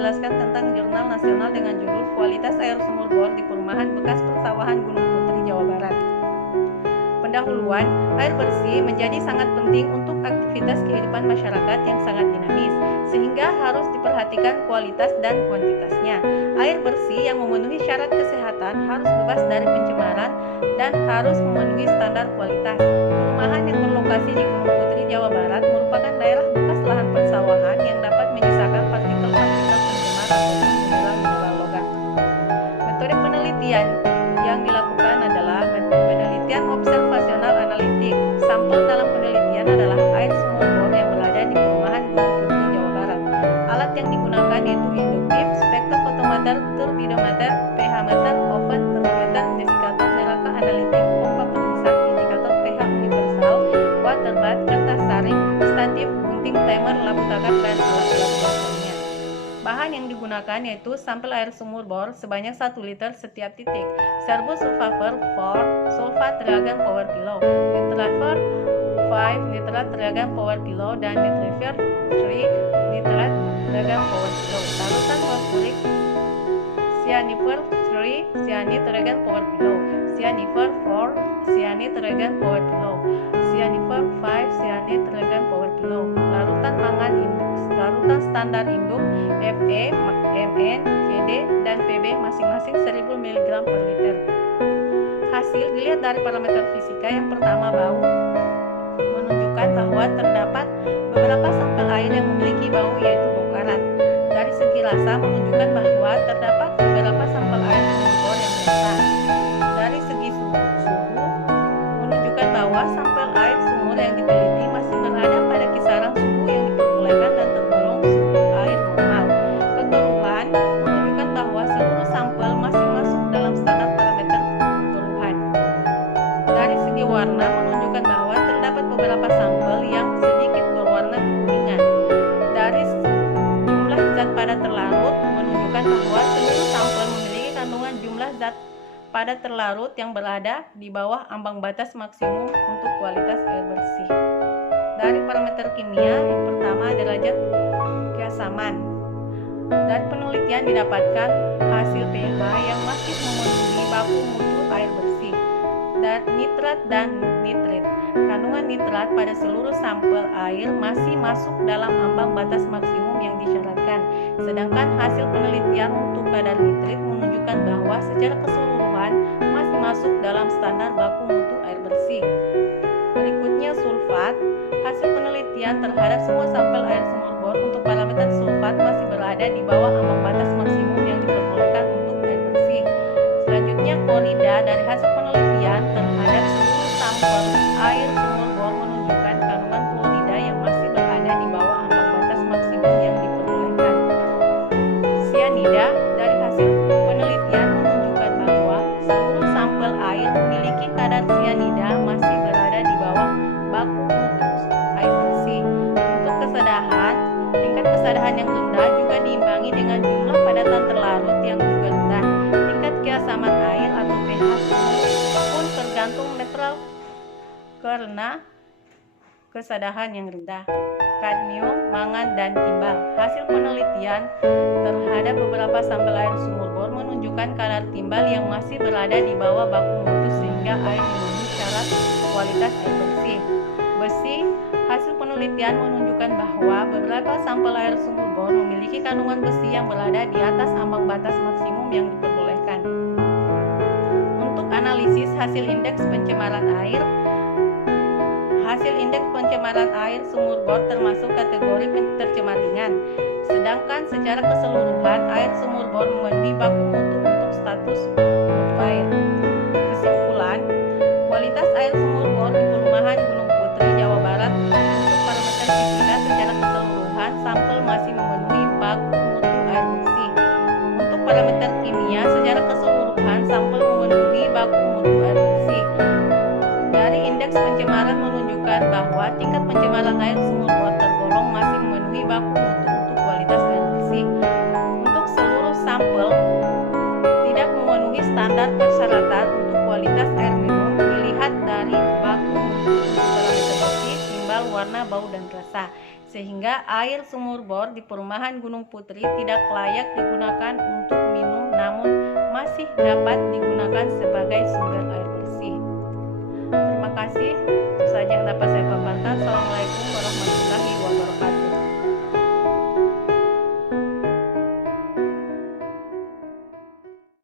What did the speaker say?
menjelaskan tentang jurnal nasional dengan judul Kualitas Air Sumur Bor di Perumahan Bekas Persawahan Gunung Putri, Jawa Barat. Pendahuluan, air bersih menjadi sangat penting untuk aktivitas kehidupan masyarakat yang sangat dinamis, sehingga harus diperhatikan kualitas dan kuantitasnya. Air bersih yang memenuhi syarat kesehatan harus bebas dari pencemaran dan harus memenuhi standar kualitas. Perumahan yang berlokasi di Gunung Putri, Jawa Barat merupakan daerah bekas lahan persawahan yang dapat menyisakan partikel-partikel pencemar ataupun mineral-mineral logam. Metode penelitian yang dilakukan adalah penelitian observasional analitik. Sampel dalam penelitian adalah air sumur bor yang berada di Perumahan Gunung Putri, Jawa Barat. Alat yang digunakan yaitu induktif, spektrofotometer, turbidometer, pH meter, oven, termometer, desikator, neraka analitik, pompa pemisah, indikator pH universal, water bath, kertas saring, statif, gunting, timer, labu takar, dan alat-alat lainnya. Bahan yang digunakan yaitu sampel air sumur bor sebanyak 1 liter setiap titik, serbu sulfafer 4, sulfat reagen power kilo, nitrafer 5, nitrat reagen power kilo, dan nitrifer 3, nitrat reagen power kilo. Larutan fosforik cyanide 3, cyanide reagen power kilo, cyanide 4, cyanide reagen power kilo, cyanide 5, cyanide reagen power kilo. Larutan mangan induk, larutan standar induk Fe, Mn, Kd, dan Pb masing-masing 1000 mg per liter. Hasil dilihat dari parameter fisika. Yang pertama, bau menunjukkan bahwa terdapat beberapa sampel air yang memiliki bau yaitu bau karat. Dari segi rasa menunjukkan bahwa terdapat beberapa sampel air sumur bor yang rasa. Dari segi suhu menunjukkan bahwa sampel air sumur yang diteliti masih berada pada kisaran suhu yang diperbolehkan dan tergolong suhu air normal. Kekeruhan menunjukkan bahwa seluruh sampel masih masuk dalam standar parameter kekeruhan. Dari segi warna menunjukkan bahwa terdapat beberapa sampel yang sedikit berwarna kekuningan. Dari jumlah zat padat terlarut menunjukkan bahwa seluruh sampel memiliki kandungan jumlah zat padat terlarut yang berada di bawah ambang batas maksimum untuk kualitas air bersih. Dari parameter kimia, yang pertama derajat keasaman. Dari penelitian didapatkan hasil pH yang masih memenuhi baku mutu air bersih, dan nitrat dan nitrit. Kandungan nitrat pada seluruh sampel air masih masuk dalam ambang batas maksimum yang disyaratkan. Sedangkan hasil penelitian untuk kadar nitrit menunjukkan bahwa secara keseluruhan masih masuk dalam standar baku mutu air bersih. Berikutnya sulfat. Hasil penelitian terhadap semua sampel air sumur bor untuk parameter sulfat masih berada di bawah ambang batas maksimum yang diperbolehkan untuk air bersih. Selanjutnya klorida. Dari hasil penelitian terhadap seluruh sampel air sumur bor menunjukkan kandungan klorida yang masih berada di bawah ambang batas maksimum yang diperbolehkan. Cyanida. Dari hasil penelitian menunjukkan bahwa seluruh sampel air memiliki kadar cyanida masih berada di bawah baku mutu air bersih. Untuk kesadahan, tingkat kesadahan yang rendah juga diimbangi dengan jumlah padatan terlarut yang juga rendah. Tingkat keasaman air atau pH pun tergantung netral karena kesadahan yang rendah. Kadmium, mangan, dan timbal. Hasil penelitian terhadap beberapa sampel air sumur bor menunjukkan kadar timbal yang masih berada di bawah baku mutu sehingga air memenuhi syarat kualitas air bersih. Besi. Hasil penelitian menunjukkan bahwa beberapa sampel air sumur bor memiliki kandungan besi yang berada di atas ambang batas maksimum yang diperbolehkan. Untuk analisis hasil indeks pencemaran air, hasil indeks pencemaran air sumur bor termasuk kategori tercemar ringan. Sedangkan secara keseluruhan air sumur bor memenuhi baku mutu untuk status mutu air. Kesimpulan, kualitas air sumur bor di Perumahan Gunung Putri, Jawa Barat untuk parameter fisika secara keseluruhan sampel masih memenuhi baku mutu air bersih. Untuk parameter kimia secara keseluruhan sampel memenuhi baku mutu air bersih. Dari indeks pencemaran menunjukkan bahwa tingkat pencemaran air sumur bor tergolong masih memenuhi baku mutu untuk kualitas air bersih. Untuk seluruh sampel tidak memenuhi standar persyaratan untuk kualitas air minum dilihat dari baku mutu untuk parameter bersih, timbal, warna, bau, dan rasa. sehingga air sumur bor di perumahan Gunung Putri tidak layak digunakan untuk minum, namun masih dapat digunakan sebagai sumber air bersih. Terima kasih, itu saja yang dapat saya paparkan.